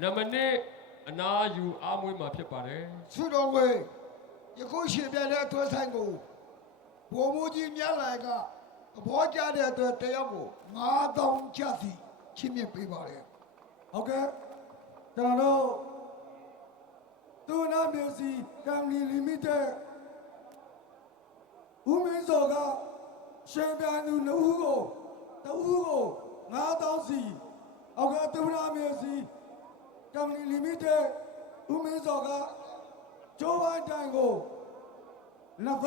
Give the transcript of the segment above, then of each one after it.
နံပါတ်1အနာယူအားမွေးမှာဖြစ်ပါတယ်ဆုတော်ဝေယခုရှင်ပြတဲ့အတွက်ဆိုင်ကိုဘုံမူကြီးမြတ်လိုင်ကသဘောကျတဲ့အတွက်တယောက်ကို9000ကျပ်စီချင်းမြင့်ပေးပါတယ်ဟုတ်ကဲ့ကျွန်တော်တို့သူနာမျိုးစီကံလီလီမိတက်ဦးမင်းစောကရှင်ပြန်သူနှစ်ဦးကိုတဦးကို9000စီဟုတ်ကဲ့သူနာမျိုးစီ ကံလီလီမိတက်ဦးမင်းစောကကျိုးဝိုင်းတိုင်ကို2000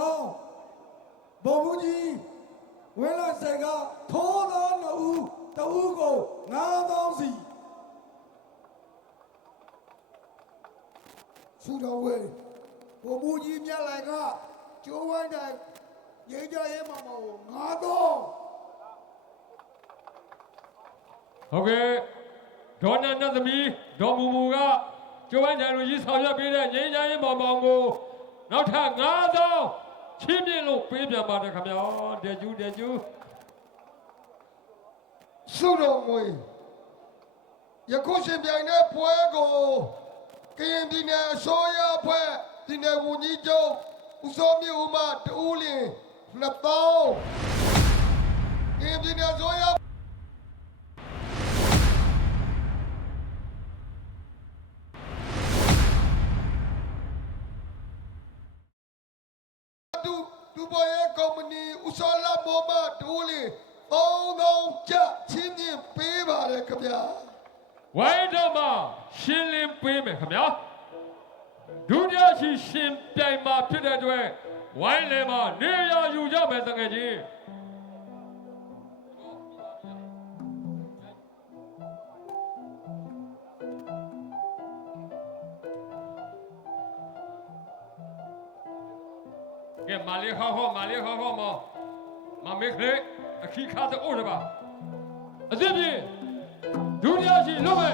ဘုံမူကြီးဝင်းလာစေကထိုးသောနှစ်ဦးတဦးကို9000စီဆုတော်ဝေဘုံမူကြီးမြတ်လိုင်ကကျိုးဝိုင်းတိုင်းရေကြရဲမှာမဟုတ်9000ဟုတ်ကဲ့ ဒေါ်နန္ဒသမီးဒေါ်မူမူကကျိုးဝိုင်းတိုင်လူကြီးဆောင်ရွက်ပေးတဲ့ငြိမ်းချမ်းရေးမောင်မောင်ကိုနောက်ထပ်9000ချင်းမြင့်လို့ပေးပြန်ပါတယ်ခင်ဗျာတဲ့ကျူးတဲ့ကျူးဆုတော်ဝေယခုရှင်ပြိုင်တဲ့ပွဲကိုကရင်ပြည်နယ်အစိုးရအဖွဲ့ပြည်နယ်ဝန်ကြီးချုပ်ဦးစောမြင့်ဦးမှတူးလင်2000ကရင်ပြည်နယ်အစိုးရ စောလာမောမတူလီ3000ကျပ်ချင်းချင်းပေးပါတယ်ခင်ဗျာဝိုင်းတော့မှရှင်းလင်းပေးမယ်ခင်ဗျာဒုတိယရှိရှင်ပြိုင်မှာဖြစ်တဲ့အတွက်ဝိုင်းလေမှာနေရာယူကြမယ်တကယ်ကြီးကဲမာလေးဟောဟောမာလေးဟောဟောမော မမေခလေအခီခါတဲ့အိုးရပါအစ်ပြေဒုတိယရှိလို့ပဲ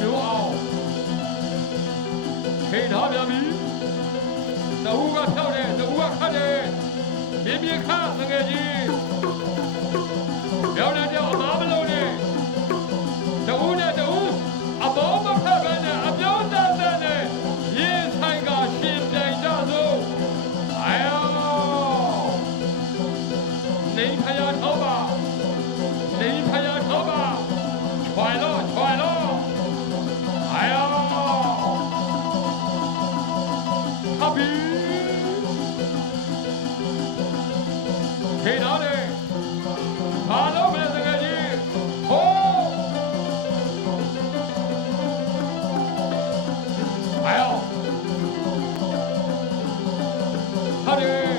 မျိုးအောင်ခိထားပြန်ပြီတအူးကဖြောက်တယ်တအူးကခတ်တယ်မြင်းမြင်းခတ်ငငယ်ကြီး တ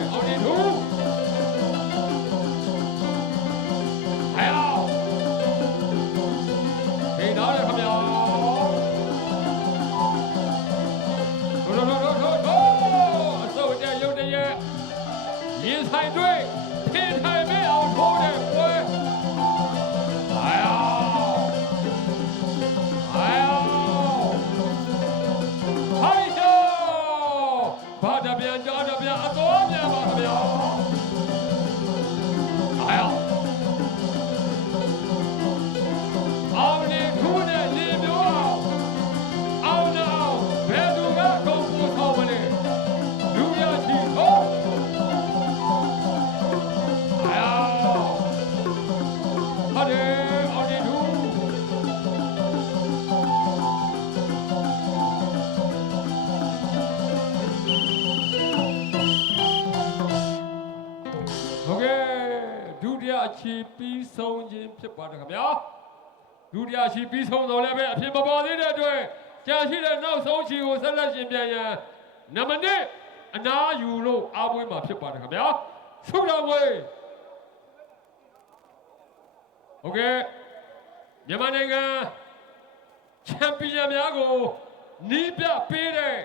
ချီပြီးဆုံးခြင်းဖြစ်ပါတယ်ခင်ဗျာဒုတိယအချီပြီးဆုံးတော့လည်းပဲအဖြစ်မပေါ်သေးတဲ့အတွက်ကြာရှိတဲ့နောက်ဆုံးချီကိုဆက်လက်ရှင်ပြန်ရန်နံပါတ်1အနာယူလို့အားပွေးမှာဖြစ်ပါတယ်ခင်ဗျာဆုတော်ဝေးဟုတ်ကဲ့မြန်မာနိုင်ငံချန်ပီယံများကိုနီးပြပေးတဲ့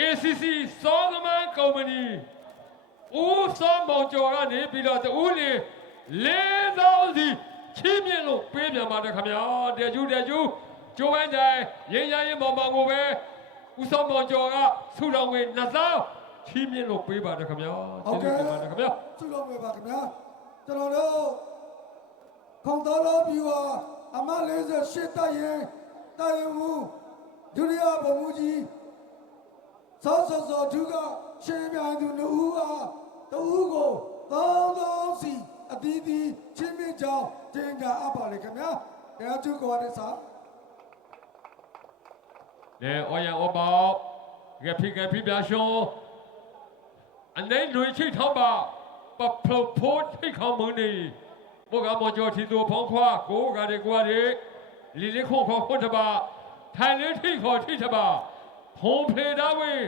ACC စောသမန်ကုမ္ပဏီ ဦးစောမောင်ကျော်ကနေပြီးတော့တူးလီလေးသောင်းစီချီးမြှင့်လို့ပေးပြန်ပါတယ်ခင်ဗျာတဲ့ကျူးတဲ့ကျူးကျိုးဝမ်းတိုင်ရင်ရရင်မောင်မောင်ကိုပဲဦးစောမောင်ကျော်ကဆူတော်ငွေနှစ်သောင်းချီးမြှင့်လို့ပေးပါတယ်ခင်ဗျာဟုတ်ကဲ့ကျေးဇူးတင်ပါတယ်ခင်ဗျာဆုတော်ပေးပါခင်ဗျာကျွန်တော်တို့ခုံတော်တော်ပြီးွာအမ48တက်ရင်တက်ရင်မူဒုတိယဗိုလ်မှူးကြီးစောစောစောသူက ရှင်ပြိုင်သူနှစ်ဦးအားတဦးကိုသောင်းသောင်းစီအတီးတီးချင်းမြင့်ကြောင်းတင်ကြအပ်ပါလေခင်ဗျာတရားသူကောရတဲ့စာလေအော်ရန်အော်ပေါကဖိကဖိပြရှုံးအနေလွေချိတ်ထောင်းပါပပလိုဖိုးထိတ်ခေါမုန်နေဘောကမောကျော်ထီသူဖောင်းခွားကိုကတဲ့ကွာတဲ့လီလေးခုံခေါ်ခွတ်တပါထိုင်လေးထိတ်ခေါ်ထိတ်တပါဖုံဖေတာဝေး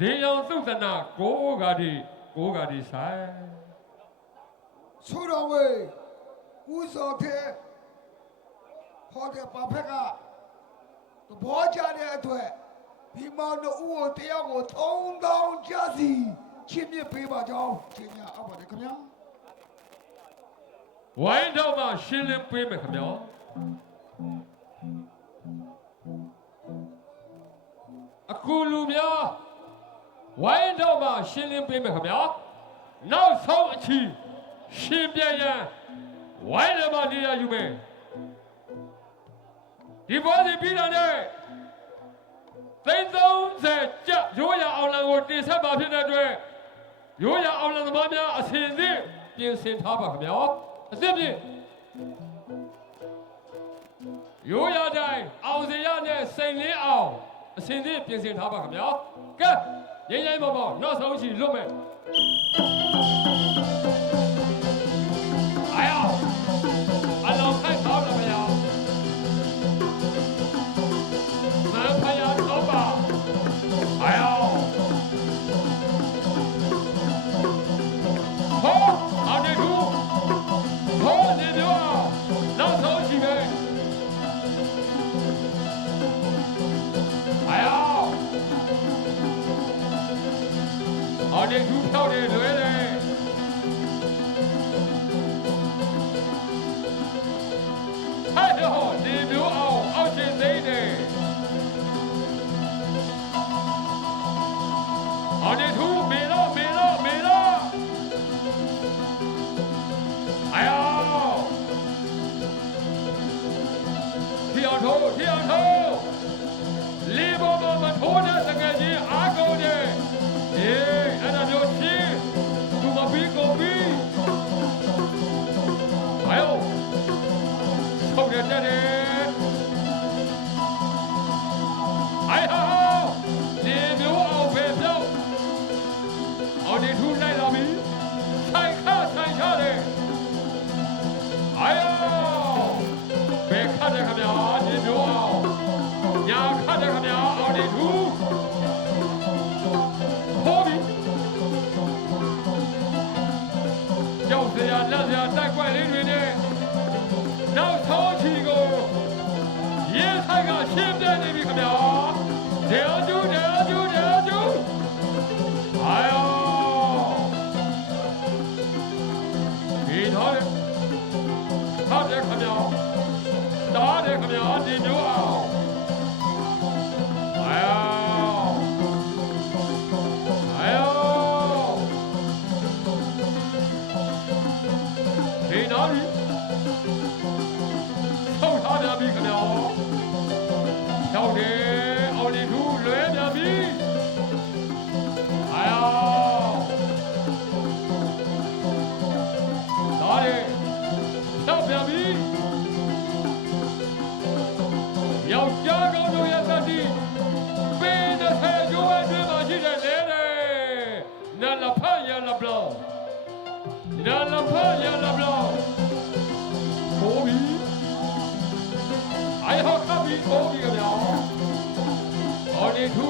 ဒေယောင်သုတနာကိုကတဲ့ကိုကတဲ့ဆိုင်ဆုတော်ဝေးဦးစောတဲ့ဟောတဲ့ပါဖက်ကသဘောကျတဲ့အတွက်ဒီမောင်တို့ဦးကိုတယောက်ကို3000ကျစီချစ်မြစ်ပေးပါကြောင်းကျင်ညာအပ်ပါတယ်ခင်ဗျာဝိုင်းတော့မှရှင်းလင်းပေးမယ်ခင်ဗျာအခုလူများ ဝိုင်းတော့မှရှင်းလင်းပေးမယ်ခင်ဗျာနောက်ဆုံးအချီရှင်းပြရန်ဝိုင်းတော့မှနေရာယူမယ်ဒီဘောစီပြီးတာနဲ့သိန်း30ကျပ်ရိုးရအောင်လံကိုတင်ဆက်ပါဖြစ်တဲ့အတွက်ရိုးရအောင်လံသမားများအစဉ်အသင့်ပြင်ဆင်ထားပါခင်ဗျာအသင့်ပြင်ရိုးရတိုင်းအောင်စရနဲ့စိန်လင်းအောင် အစင်သေးပြင်ဆင်ထားပါခင်ဗျာကဲငိမ့်ငိမ့်ပေါ့ပေါ့နောက်ဆုံးချီလွတ်မယ်အာယောအလောင်းခိုက်ပါဦးလားခင်ဗျာ အားကုန်တယ်။အေးအဲ့ဒါမျိုးချင်းသူမပြီးကုန်ပြီ။ ရေဆိုင်ကရှင်းပြနေပြီခင်ဗျာဒေအကျူဒေအကျူဒေအကျူအာယောဒီတော့လေဟာတယ်ခင်ဗျာတားတယ်ခင်ဗျာ ထောက်တယ်အောင်ဒီထူးလွဲပြန်ပြီအာယောဒါရီထောက်ပြန်ပြီယောက်ျားကောင်းတို့ရဲ့သတိပေးတဲ့ဆယ်ကျော်အတွင်းမှာရှိတဲ့လေတဲ့နလဖတ်ရလဘလောဒါလဖာရလဘလော အိုင်ဟောခဘီကိုဘီကဗျာအော်ဒီထူ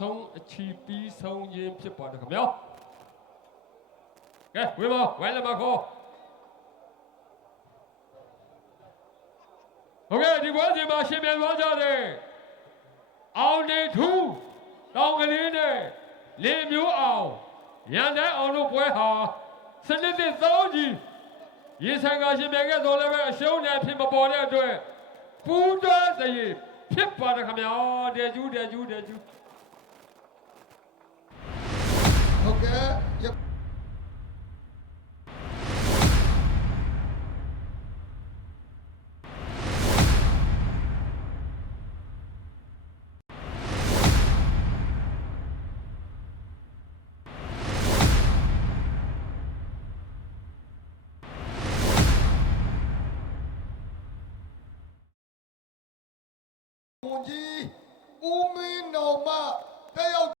ဆုံးအချီပြီးဆုံးခြင်းဖြစ်ပါတယ်ခင်ဗျာကဲဝေမဝဲလမခေါ်ဟုတ်ကဲ့ဒီပွဲစဉ်မှာရှင်ပြန်သွားကြတယ်အောင်နေထူးတောင်ကလေးနဲ့လင်းမျိုးအောင်ရန်တိုင်းအောင်တို့ပွဲဟာစနစ်သက်သောကြီးရေဆိုင်ကရှင်ပြန်ခဲ့တော်လည်းပဲအရှုံးနဲ့ဖြစ်မပေါ်တဲ့အတွက်ပူးတော်စရည်ဖြစ်ပါတယ်ခင်ဗျာတဲ့ကျူးတဲ့ကျူးတဲ့ကျူး ကြီးဦးမင်းတော်မှတက်ရောက်